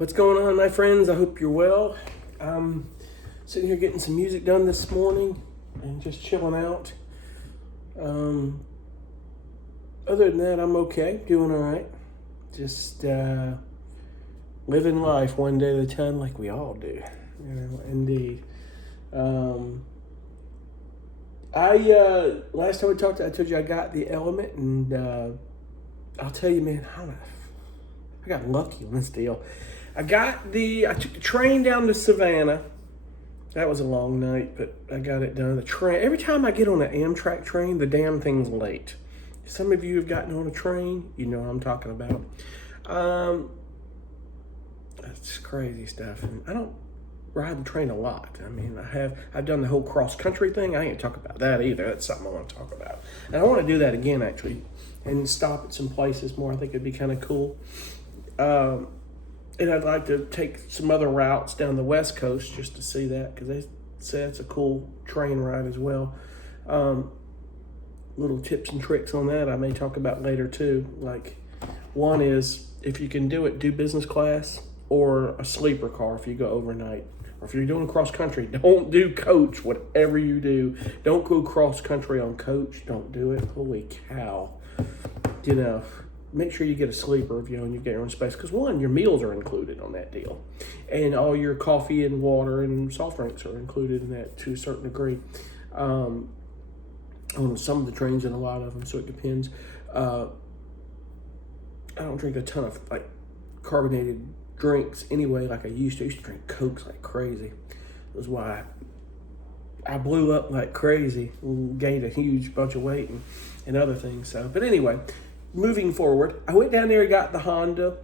What's going on, my friends? I hope you're well. I'm sitting here getting some music done this morning and just chilling out. Other than that, I'm okay, doing all right. Just living life one day at a time, like we all do. Indeed. I last time we talked, I told you I got the Element, and I'll tell you, man, I got lucky on this deal. I took the train down to Savannah. That was a long night, but I got it done. The train, every time I get on an Amtrak train, the damn thing's late. Some of you have gotten on a train, you know what I'm talking about. That's crazy stuff. And I don't ride the train a lot. I mean, I've done the whole cross country thing. I ain't talking about that either. That's something I want to talk about. And I want to do that again, actually, and stop at some places more. I think it'd be kind of cool. And I'd like to take some other routes down the West Coast just to see that, because they say it's a cool train ride as well. Little tips and tricks on that I may talk about later too. Like, one is, if you can do it, do business class or a sleeper car if you go overnight. Or if you're doing cross country, don't do coach, whatever you do. Don't go cross country on coach. Don't do it. Holy cow. You know, make sure you get a sleeper if you get your own space. Because one, your meals are included on that deal. And all your coffee and water and soft drinks are included in that to a certain degree. On some of the trains and a lot of them, so it depends. I don't drink a ton of like carbonated drinks anyway, like I used to. I used to drink Cokes like crazy. That's why I blew up like crazy and gained a huge bunch of weight and other things. So, but anyway, moving forward, I went down there and got the Honda.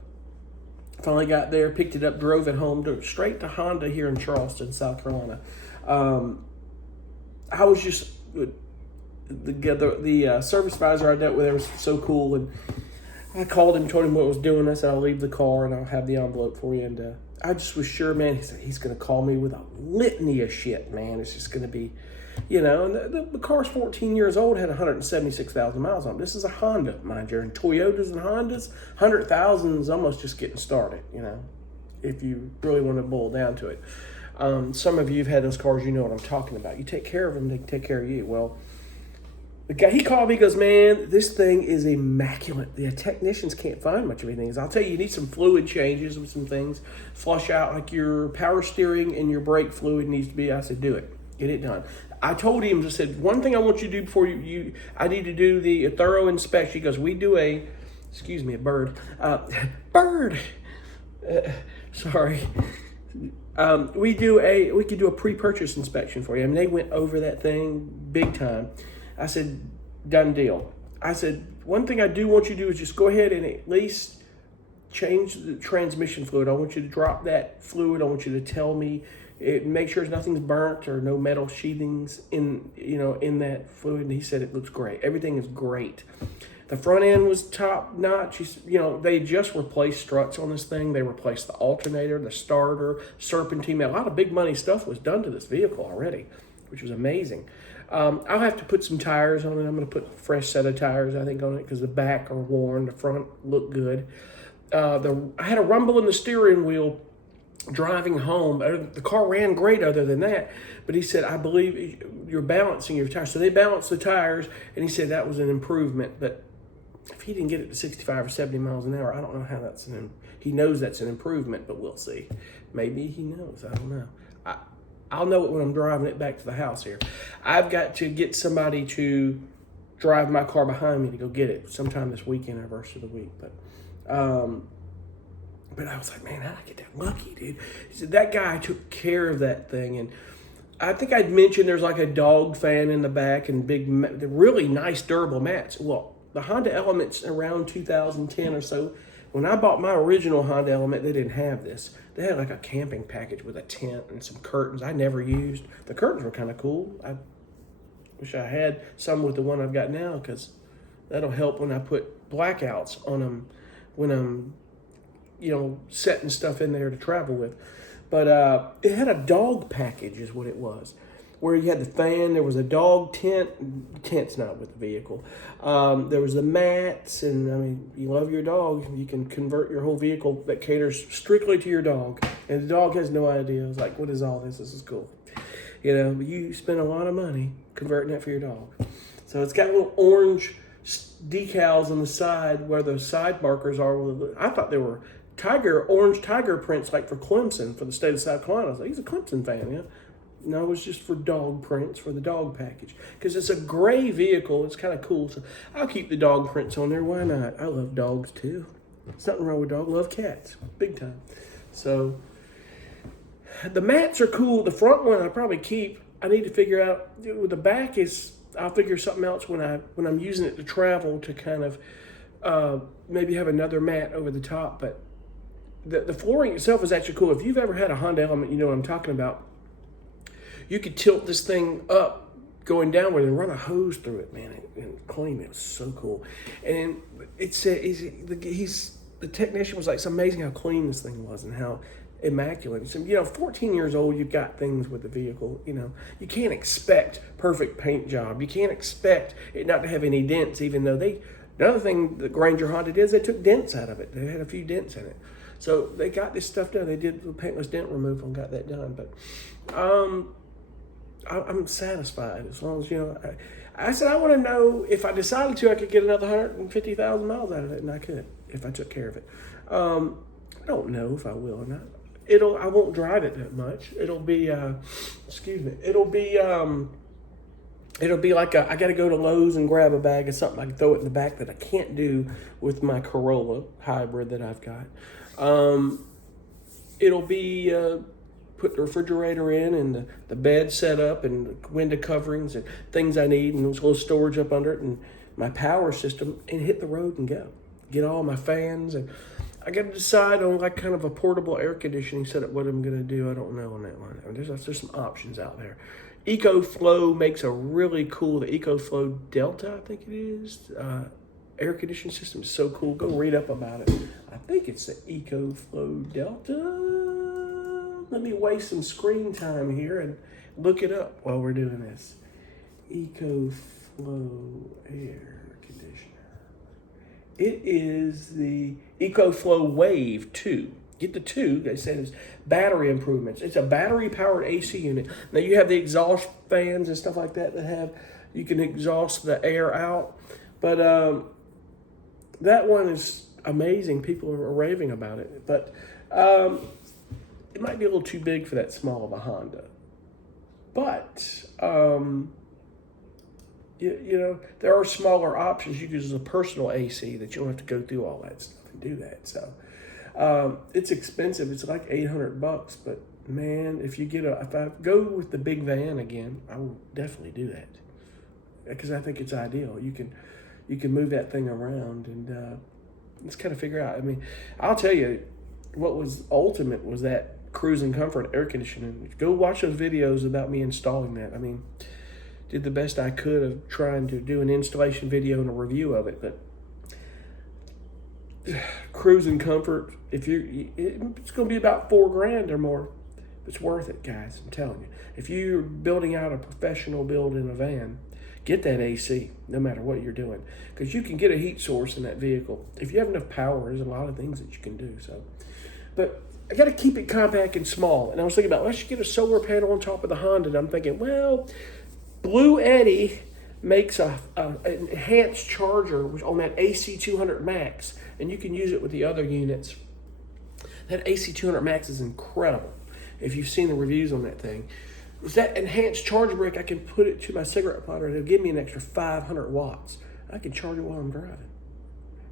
Finally got there, picked it up, drove it home, drove straight to Honda here in Charleston, South Carolina. I was just the service advisor I dealt with there was so cool, and I called him, told him what I was doing. I said, I'll leave the car and I'll have the envelope for you. And I just was sure, man, he said he's going to call me with a litany of shit, man. It's just going to be, and the car's 14 years old, had 176,000 miles on it. This is a Honda, mind you. And Toyotas and Hondas, 100,000 is almost just getting started, if you really want to boil down to it. Some of you have had those cars, you know what I'm talking about. You take care of them, they take care of you. Well, the guy, he called me, he goes, man, this thing is immaculate. The technicians can't find much of anything. I'll tell you, you need some fluid changes with some things. Flush out, like your power steering and your brake fluid needs to be. I said, do it. Get it done. I told him, I said, one thing I want you to do before I need to do the thorough inspection. He goes, we do a bird. Sorry. We could do a pre-purchase inspection for you. I mean, they went over that thing big time. I said, done deal. I said, one thing I do want you to do is just go ahead and at least change the transmission fluid. I want you to drop that fluid. I want you to tell me, make sure nothing's burnt or no metal sheathings in that fluid. And he said, it looks great. Everything is great. The front end was top notch. They just replaced struts on this thing. They replaced the alternator, the starter, serpentine. A lot of big money stuff was done to this vehicle already, which was amazing. I'll have to put some tires on it. I'm going to put a fresh set of tires, I think, on it, because the back are worn. The front look good. I had a rumble in the steering wheel driving home. The car ran great other than that. But he said, I believe you're balancing your tires. So they balanced the tires, and he said that was an improvement. But if he didn't get it to 65 or 70 miles an hour, I don't know how he knows that's an improvement, but we'll see. Maybe he knows. I don't know. I'll know it when I'm driving it back to the house here. I've got to get somebody to drive my car behind me to go get it sometime this weekend or rest of the week. But I was like, man, how'd I get that lucky, dude? He said, that guy took care of that thing. And I think I'd mentioned there's like a dog fan in the back and really nice durable mats. Well, the Honda Element's around 2010 or so. When I bought my original Honda Element, they didn't have this. They had like a camping package with a tent and some curtains I never used. The curtains were kind of cool. I wish I had some with the one I've got now, because that'll help when I put blackouts on them when I'm, setting stuff in there to travel with. But it had a dog package is what it was. where you had the fan. There was a dog tent. The tent's not with the vehicle. There was the mats, and I mean, you love your dog. You can convert your whole vehicle that caters strictly to your dog, and the dog has no idea. It's like, what is all this? This is cool. You know, you spend a lot of money converting that for your dog. So it's got little orange decals on the side where those side markers are. I thought they were orange tiger prints, like for Clemson, for the state of South Carolina. I was like, he's a Clemson fan, yeah. No, it was just for dog prints, for the dog package. Because it's a gray vehicle. It's kind of cool. So I'll keep the dog prints on there. Why not? I love dogs too. There's nothing wrong with dogs. I love cats. Big time. So the mats are cool. The front one I probably keep. I need to figure out, with the back is, I'll figure something else when I'm using it to travel, to kind of maybe have another mat over the top. But the flooring itself is actually cool. If you've ever had a Honda Element, you know what I'm talking about. You could tilt this thing up going downward and run a hose through it, man, and clean it. It was so cool. And the technician was like, it's amazing how clean this thing was and how immaculate. So, 14 years old, you've got things with the vehicle. You can't expect perfect paint job. You can't expect it not to have any dents, even though another thing that Granger Honda did is they took dents out of it. They had a few dents in it. So they got this stuff done. They did the paintless dent removal and got that done. But I'm satisfied as long as, I said, I want to know if I decided to, I could get another 150,000 miles out of it, and I could if I took care of it. I don't know if I will or not. I won't drive it that much. It'll be, it'll be like I got to go to Lowe's and grab a bag of something. I can throw it in the back that I can't do with my Corolla hybrid that I've got. It'll be put the refrigerator in and the bed set up and the window coverings and things I need, and there's a little storage up under it and my power system, and hit the road and go. Get all my fans, and I got to decide on like kind of a portable air conditioning setup. What I'm going to do, I don't know on that one. There's some options out there. EcoFlow makes a really cool, the EcoFlow Delta, I think it is, air conditioning system is so cool. Go read up about it. I think it's the EcoFlow Delta. Let me waste some screen time here and look it up while we're doing this. EcoFlow air conditioner. It is the EcoFlow Wave 2. Get the 2. They said it's battery improvements. It's a battery-powered AC unit. Now, you have the exhaust fans and stuff like that you can exhaust the air out. But that one is amazing. People are raving about it. But it might be a little too big for that small of a Honda. But, there are smaller options. You can use a personal AC that you don't have to go through all that stuff and do that. So it's expensive. It's like $800, but man, if I go with the big van again, I will definitely do that because I think it's ideal. You can move that thing around and let's kind of figure out. I mean, I'll tell you what was ultimate was that Cruising Comfort air conditioning. Go watch those videos about me installing that. I mean, did the best I could of trying to do an installation video and a review of it, but Cruising Comfort, it's going to be about $4,000 or more. It's worth it, guys. I'm telling you. If you're building out a professional build in a van, get that AC, no matter what you're doing, because you can get a heat source in that vehicle. If you have enough power, there's a lot of things that you can do. So, but I got to keep it compact and small. And I was thinking about, let's get a solar panel on top of the Honda. And I'm thinking, well, Blue Eddy makes an enhanced charger on that AC200 Max, and you can use it with the other units. That AC200 Max is incredible. If you've seen the reviews on that thing, with that enhanced charge brick, I can put it to my cigarette lighter, and it'll give me an extra 500 watts. I can charge it while I'm driving.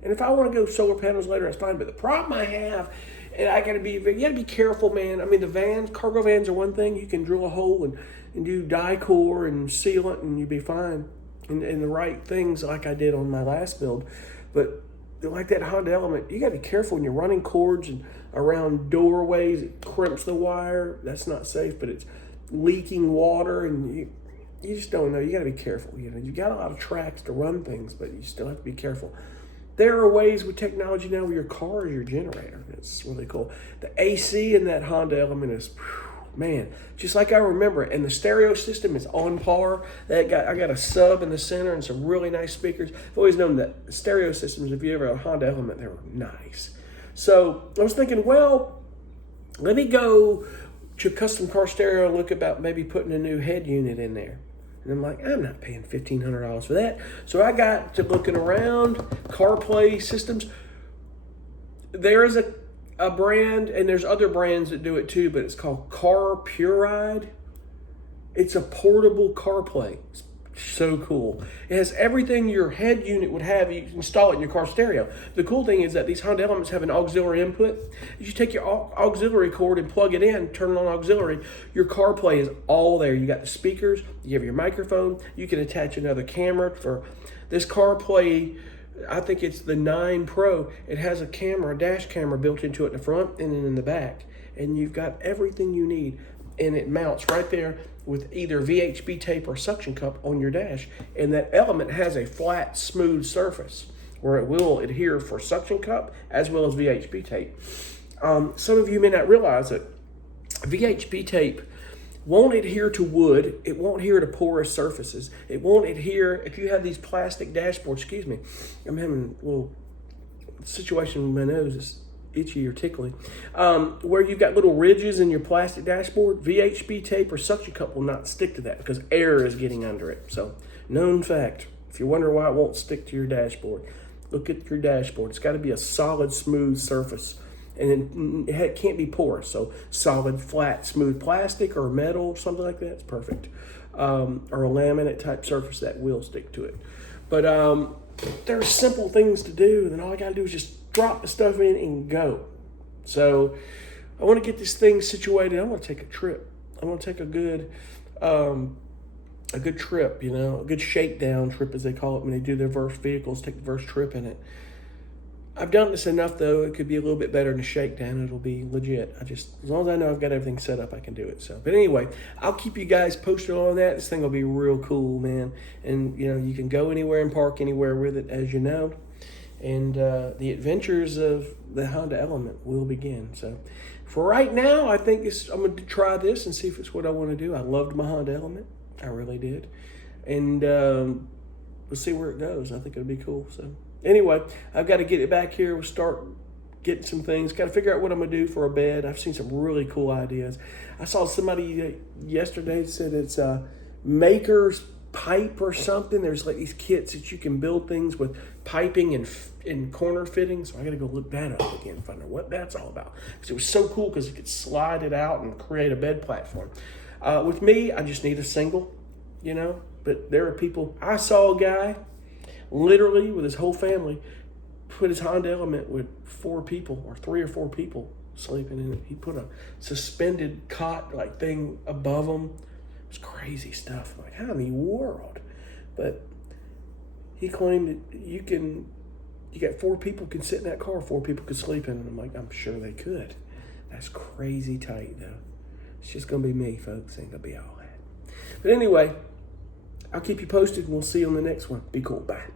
And if I want to go solar panels later, that's fine. But the problem I have, and you got to be careful, man. I mean, cargo vans are one thing. You can drill a hole and do die-core and seal it, and you'll be fine. And the right things like I did on my last build. But like that Honda Element, you got to be careful when you're running cords and around doorways. It crimps the wire. That's not safe, but it's leaking water, and you just don't know. You got to be careful. You got a lot of tracks to run things, but you still have to be careful. There are ways with technology now where your car is your generator. It's really cool. The AC in that Honda Element is man, just like I remember it. And the stereo system is on par. I got a sub in the center and some really nice speakers. I've always known that stereo systems, if you ever had a Honda Element, they were nice. So I was thinking, well, let me go to Custom Car Stereo and look about maybe putting a new head unit in there. And I'm like, I'm not paying $1,500 for that. So I got to looking around, CarPlay systems. There is a brand, and there's other brands that do it too, but it's called CarPuride. It's a portable CarPlay. It's so cool. It has everything your head unit would have. You can install it in your car stereo. The cool thing is that these Honda Elements have an auxiliary input. You take your auxiliary cord and plug it in, turn it on auxiliary. Your CarPlay is all there. You got the speakers, you have your microphone, you can attach another camera for this CarPlay. I think it's the 9 Pro. It has a camera, a dash camera built into it in the front and then in the back. And you've got everything you need. And it mounts right there with either VHB tape or suction cup on your dash. And that Element has a flat, smooth surface where it will adhere for suction cup as well as VHB tape. Some of you may not realize that VHB tape won't adhere to wood. It won't adhere to porous surfaces. It won't adhere, if you have these plastic dashboards, excuse me, I'm having a little situation with my nose, it's itchy or tickly, where you've got little ridges in your plastic dashboard, VHB tape or suction cup will not stick to that because air is getting under it. So, known fact, if you wonder why it won't stick to your dashboard, look at your dashboard. It's got to be a solid, smooth surface. And it can't be porous, so solid, flat, smooth plastic or metal, something like that, it's perfect. Or a laminate type surface that will stick to it. But there are simple things to do, then all I gotta do is just drop the stuff in and go. So I wanna get this thing situated. I wanna take a trip. I wanna take a good trip, you know, a good shakedown trip as they call it when they do their first vehicles, take the first trip in it. I've done this enough, though. It could be a little bit better than a shakedown. It'll be legit. As long as I know I've got everything set up, I can do it. So, but anyway, I'll keep you guys posted on that. This thing will be real cool, man. And, you know, you can go anywhere and park anywhere with it, as you know. And the adventures of the Honda Element will begin. So, for right now, I think I'm going to try this and see if it's what I want to do. I loved my Honda Element. I really did. And we'll see where it goes. I think it'll be cool. So. Anyway, I've got to get it back here. We'll start getting some things. Got to figure out what I'm going to do for a bed. I've seen some really cool ideas. I saw somebody yesterday said it's a maker's pipe or something. There's like these kits that you can build things with piping and corner fittings. So I got to go look that up again, find out what that's all about. Because it was so cool because you could slide it out and create a bed platform. With me, I just need a single, you know. But there are people. I saw a guy literally with his whole family put his Honda Element with 4 people or 3 or 4 people sleeping in it. He put a suspended cot like thing above them. It was crazy stuff. I'm like, how in the world? But he claimed that you got 4 people can sit in that car, 4 people could sleep in it. I'm like, I'm sure they could. That's crazy tight though. It's just gonna be me, folks. Ain't gonna be all that. But anyway, I'll keep you posted and we'll see you on the next one. Be cool. Bye.